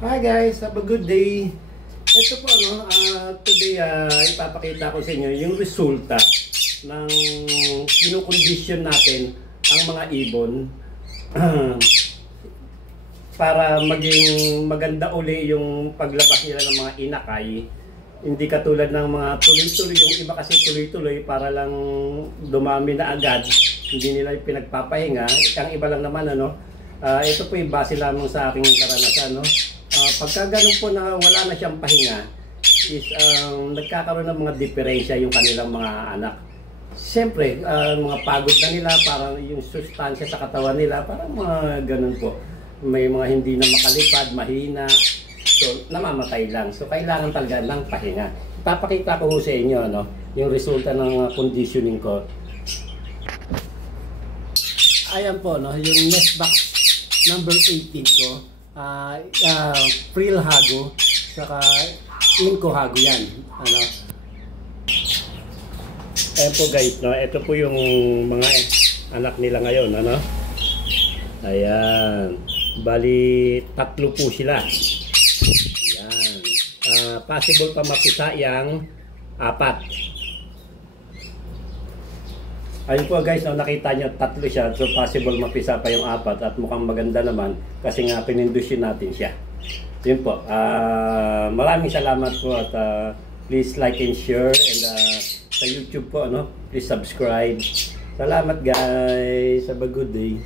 Hi guys, have a good day. Ito po today ipapakita ko sa inyo yung resulta ng kinukondisyon natin ang mga ibon para maging maganda uli yung paglabas nila ng mga inakay. Hindi katulad ng mga tuloy-tuloy, yung iba kasi tuloy-tuloy para lang dumami na agad, hindi nila pinagpapahinga. Ang iba lang naman ito po yung base lamang sa aking karanasan, pagka ganun po na wala na siyang pahinga is nagkakaroon ng mga diferensya yung kanilang mga anak. Siyempre, mga pagod na nila, parang yung sustansya sa katawan nila, parang mga ganun po. May mga hindi na makalipad, mahina, so namamatay lang. So kailangan talaga ng pahinga. Ipapakita ko sa inyo yung resulta ng conditioning ko. Ayan po, yung nest box number 18 ko. Frill Hago saka Inco Hago yan. Ayan po guys, ito po yung mga anak nila ngayon, ayan, bali tatlo po sila. Ayan, possible pa mapisa yang 4. Ayun po guys, nakita nyo tatlo siya, so possible mapisa pa yung 4 at mukhang maganda naman kasi nga pinindusyon natin siya. Yun po, maraming salamat po at please like and share, and sa YouTube po, please subscribe. Salamat guys, have a good day.